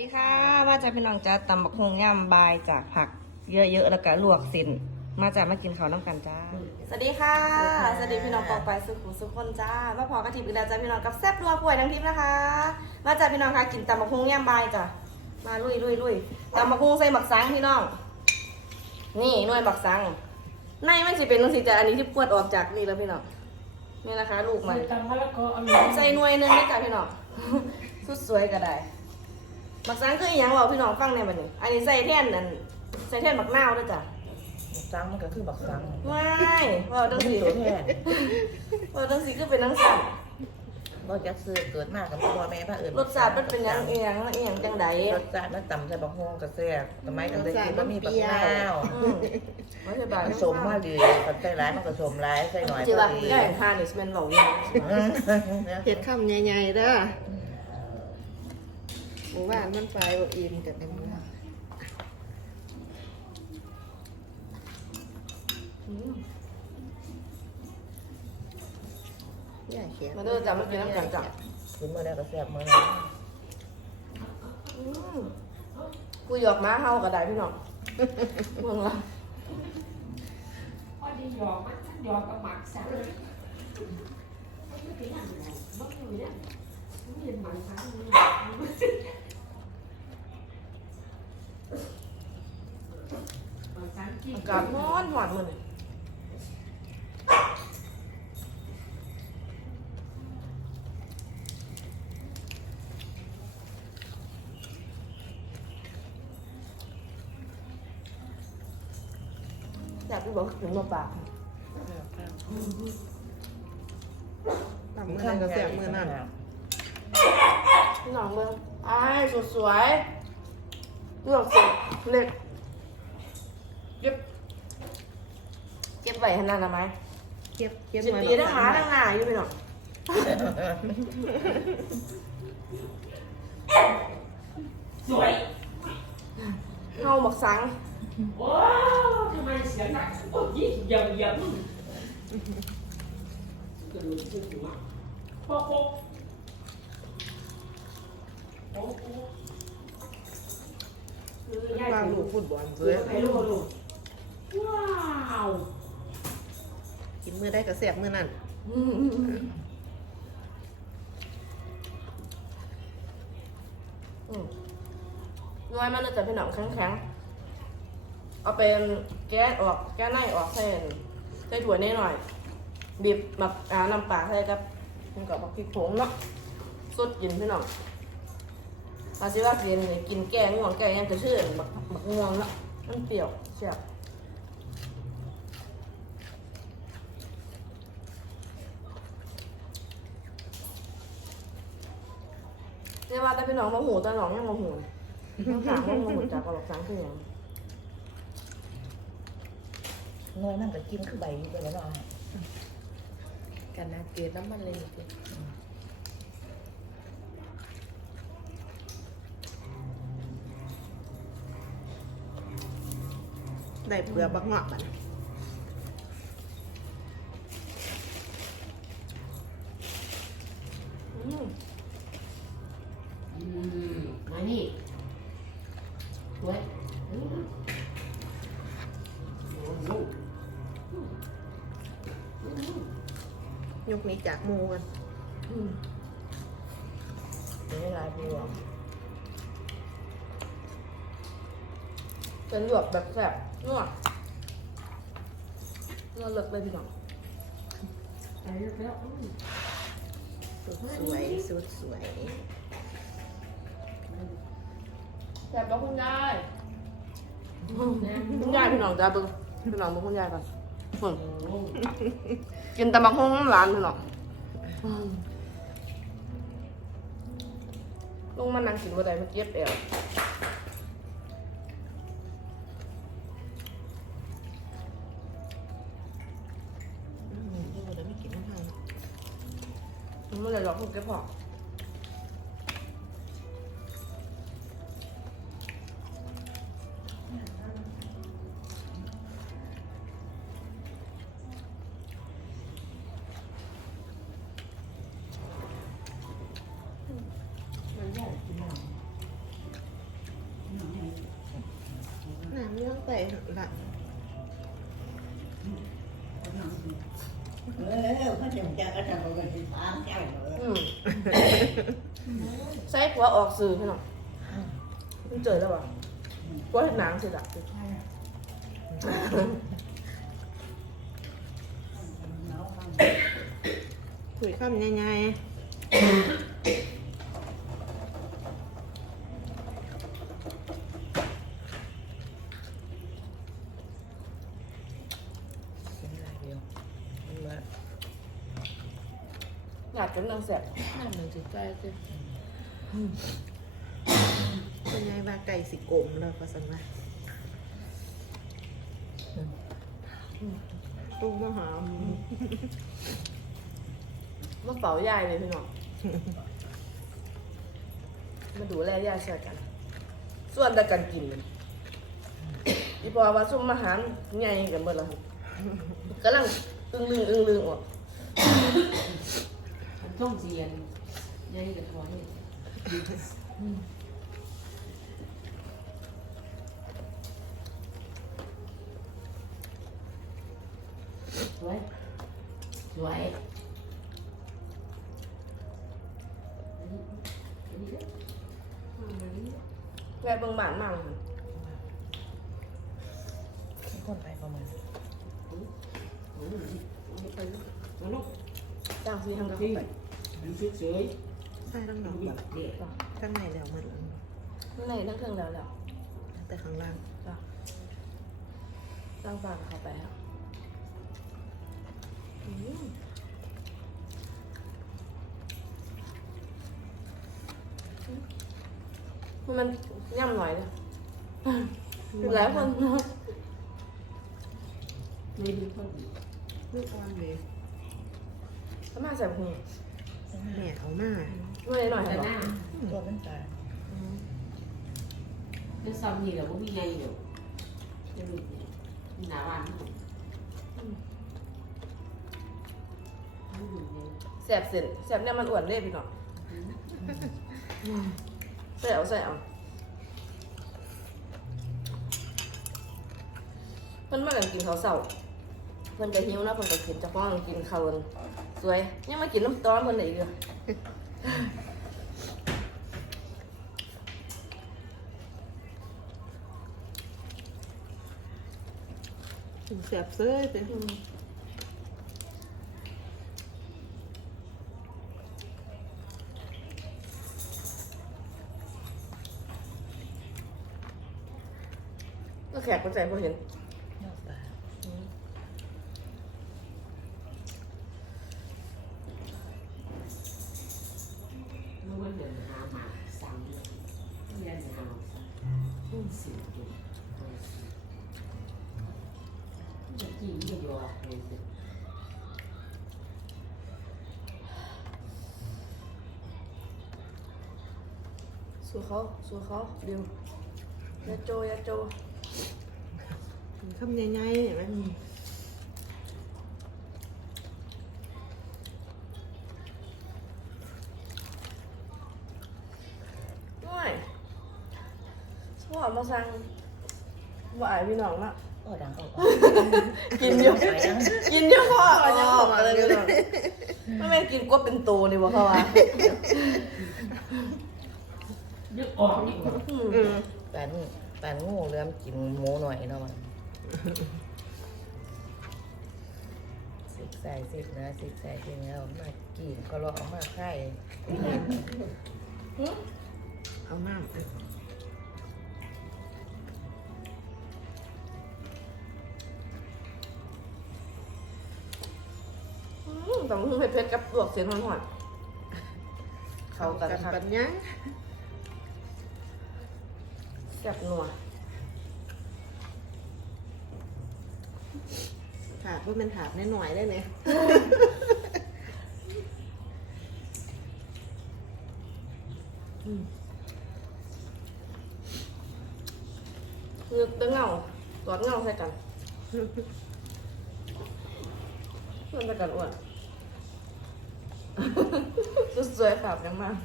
ดีค่ะมาจากพี่น้องจ้าตำบักฮงย่ำบายจากผักเยอะๆแล้วก็ลวกสินมาจากมากินข้าวน้ำกันจ้า สวัสดีค่ะ สวัสดีพี่น้องปองไปสุขุสุขคนจ้ามาพอกระถิ่นอีกแล้วจ้าพี่น้องกับแซ่บรัวป่วยทั้งทิพย์นะคะ มาจากพี่น้องค่ะกินตำบักฮงย่ำบายจ้ะมาลุยลุยลุยตำบักฮงใส่บักสังพี่น้อง นี่หน่วยบักสังในมันสิเป็นตังสิจ้ะอันนี้ที่ปวดออกจากนี่แล้วพี่น้องนี่นะคะ ลูกมันตำมะละกอเอาหนูใส่หน่วยหนึงนี่จ้ะพี่น้องสุดสวยก็ได้ บักสังคืออหยังบอกพี่น้องฟังในอยบัดนี้ อันนี้ใส่แท่นอันใส่แท่นบักนาวด้วยจ้ะซังมันก็คือบักซังว้ายว่าจังสีตัวแท้ว่าจังสีคือเป็นนังสัตว์บ่จักซื้อเกิดมากับพ่อแม่พระเอิญรสชาติมันเป็นหยังเอียงเอียงจังใดรสชาติมันต่ำใส่บักฮวงกระแซ่บสมัยกันได้กินบ่มีบักนาวอืมไม่ใช่บาทมันสมมาดีกันใส่หลายมันก็สมหลายใส่หน่อยจีพว่าอดีแก่ทานนี่สิเป็นเหล่านี้อืมเห็ดคำใหญ่ๆเด้อ หมู่บ้านมันไฟบ่อิ่มกับเป็นมื้ออย่าเขียนมาเด้อจ้ะมากินน้ำกันจ้ะกินมื้อใดก็แซ่บมื้อนั้นอืมกูหยอกม้าเฮาก็ได้พี่น้องเมืองละพอดีหยอกมันหยอกกับหมักสังไม่เป็นอย่างไรมันอยู่เนี่ยมันเห็นหมักสังหมักสัง กินอากาศร้อนหวานมันอยากไปบอกถึงมาปากตำมื้อนั้นก็แซ่บมื้อนั้นพี่น้องเมืองอ้ายสดสวยเลือกสิเล็กเก็บ เก็บไว้ขนาดนั้นไหมเก็บเก็บสิบไว้ปีทั้งหาทั้งหน้าอยู่พี่น้องสวยเฮาบักสังว้าวทำไมเสียงดังโอ้ยเหยียบเหยียบมึงกระโดดขึ้นหัวโป๊ะโป๊ะโป๊ะโป๊ะคือยายวางไปลูลูกกฟุตบอลเสืเด้ออไปลูกลูกว้าว กินมือใดก็แซ่บมือนั้นอืมอืมอืมอืมน้อยมันเลยจะพี่น้องแข็งๆ เอาเป็นแก้ออก แก้ในออกใส่ใส่ถั่วนิดหน่อย บีบหมักอ่าน้ำปลาใส่กับมันกับพริกผงเนาะสดกินพี่น้องอาจจะว่ากินนี่กินแก้ง่วงแก้ยังจะชื่นบักบักง่วงเนาะมันเปรี้ยวเฉียบ เรียกว่าแต่พี่น้องมาหูแต่น้องยังมาหูต้องถามว่ามาหูจากกระบอกสังคือหยังน้อยมันก็กินคือใบอยู่ไปแล้วเนาะกันนะเกลือน้ำมันเลยสิได้เปลือกบักเงาะบัดอืม ยกนี้จากหมูกันอืมมีหลายบัวเป็นหยวกแบบแซ่บนัวนัวเลิกเลยพี่น้องไปแล้วไปแล้วอืมสุดสวยสุดสวยแซ่บแล้วคุณยายคุณยายพี่น้องจ้าเบึงพี่น้องเบึงคุณยายก่อน กินแต่บางห้องร้านพี่น้องอืมลงมานั่งกินบ่ได้มาเก็บแอวมันมันไม่ได้หรอกพวกเก็บพอ อเขาจะจะกระทำกันฟ้าเจ้าเลยอืมใส่หัวออกสื่อพี่น้องมันเจอแล้ววะหัวเห็นหนังสิจ้ะคุยคำยังไงเป็นไรเดียวมันมา อยากกินนังแสบนั่นมันจิตใจเจ้เป็นไงว่าไก่สิกลมแล้วก็สันว่าตุ้งมหามันเป่ายายเลยพี่น้อง มาดูแลยายช่วยกัน ส่วนแต่กันกินอีพอว่าซุ่มอาหารใหญ่กันหมดแล้วครับกำลังอึ้งลึงอึ้งลึงออก มันต้องเสียนยัยกับทอนนี่สวย สวยแม่เบิ่งบ้านมากเลยค่ะมีคนไปประมาณลูก จ้างซื้อทางกาแฟพี่ไปดูเฉยใช่ต้องหนอกแบบเด็กข้างในแล้วหมันข้างในทั้งเครื่องแล้วแล้วแต่ข้างล่างจ้ะจ้างฝากเขาไปแล้วอืมมันย่ำหน่อยเลยหลายคนไม่ดีเขาดีลูกอ่อนเลย สามารถใส่หูแม่เอามาด้วยหน่อยแต่เหรอหน้าตัวเป็นตาจะซ้ำนี่แหละว่ามีไงอยู่จะมีหนาวันนี่แสบเส้นแสบเนี่ยมันอ้วนเลยพี่น้องใส่เอาใส่เอามันมากันกินข้าวเสาเพิ่นจะหิวนะเพิ่นก็กินเจะฟ้าของกินข้าวเพิ่น สวย ยังมากินน้ำตอนเพิ่นได้อีกเลยถึงเสียบเสื้อเป็นอืมก็แขกคนใจพอเห็น นอกตา เมื่อวันเดือนหามาสามเดือนเดือนหา มาสิบเดือนจะกินไม่ยอมเลยสิ สู้เขาสู้เขาดิวอย่าโจอย่าโจ ถึงคำยังไงเห็นไหม ด้วย พ่อมาสั่งว่าอายพี่น้องละโอ้ดังออกกินเยอะกินเยอะพ่อมันยังออกอะไรพี่น้องไม่แม่นกินกบเป็นโตนี่บ่เขาว่านึกออกอีกว่าอืมอืมปานปานงูเริ่มกินหมูหน่อยเนาะมันสิกใส่สิกนะสิกใส่สิแล้วมากินก็รอมาไข่เอาน้ำอื มแต่มึงเผ็ดๆกับลวกเสียนหอนๆเข้ากันครับปัญญาแซ่บนัวถาดว่าเป็นถาดน้อยๆได้ไหมคือเด้งเงาตอดเงาใส่กันเพื่อนไปกันอ้วน สวยๆครับยังมาก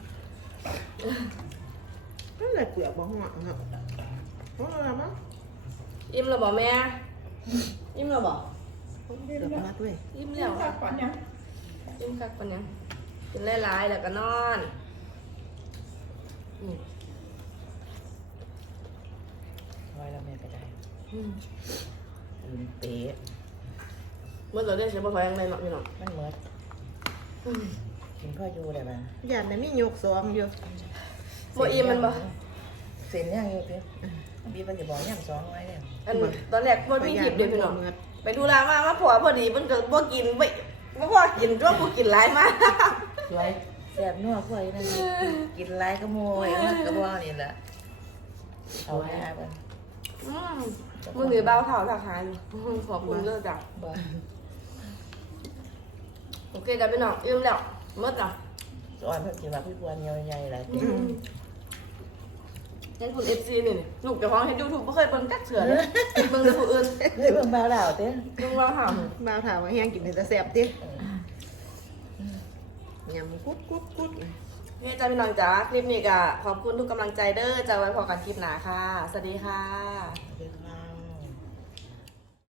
นั่นแหละเปลือกบะห่อเนาะเพราะอะไรมั้งอิ่มแล้วบอกแม่ อิ่มแล้วบอกเดือดมากเลยอิ่มแล้วอิ่มคักปานยังกินหลายๆแล้วก็นอนอืมไว้แล้วแม่ก็ได้อืมลืมเป๊ะเมื่อเราได้ใช้บ่พอยังไงเนาะพี่น้องมันเหมือนอืม กินพ่ออยู่ได้บ้างยานในมียกสองอยู่บ่อิ่มมันบ่ เส้นย่างอยู่เพี้ยบีมันจะบอกย่างสองไว้เนี่ยอันตอนแรกบ่มีหยิบเด้พี่น้องไปดูแลมามาผัวพอดีมันก็บ่กินไม่บ่พอกินตัวกูกินหลายมากสวยแซ่บนัวค่อยนั่นกินไรก็โมยมันก็บ่นี่แหละเอาแค่มันอืมมือถือเบาเท่าทหารขอบคุณเลิกจ้ะบ่โอเคจ้ะพี่น้องอิ่มแล้ว หมดจ้ะสอนเพิ่นสิว่าพี่ควรใหญ่ๆหลายอืมยังคุณ FC นี่ลูกเจ้าของเฮ็ด YouTube บ่เคยเบิ่งจักเทื่อเลยเบิ่งแต่ผู้อื่นเลยเบิ่งบ่าวดาวเต้เบิ่งว่าหาบ่าวถามว่าแห้งกินแต่แซ่บติยำกุ๊ดกุ๊ดกุ๊ดโอเคจ้ะพี่น้องจ้ะคลิปนี้ก็ขอบคุณทุกกำลังใจเด้อจะไว้พอกันคลิปหน้าค่ะ สวัสดีค่ะเบิ่งบ่าว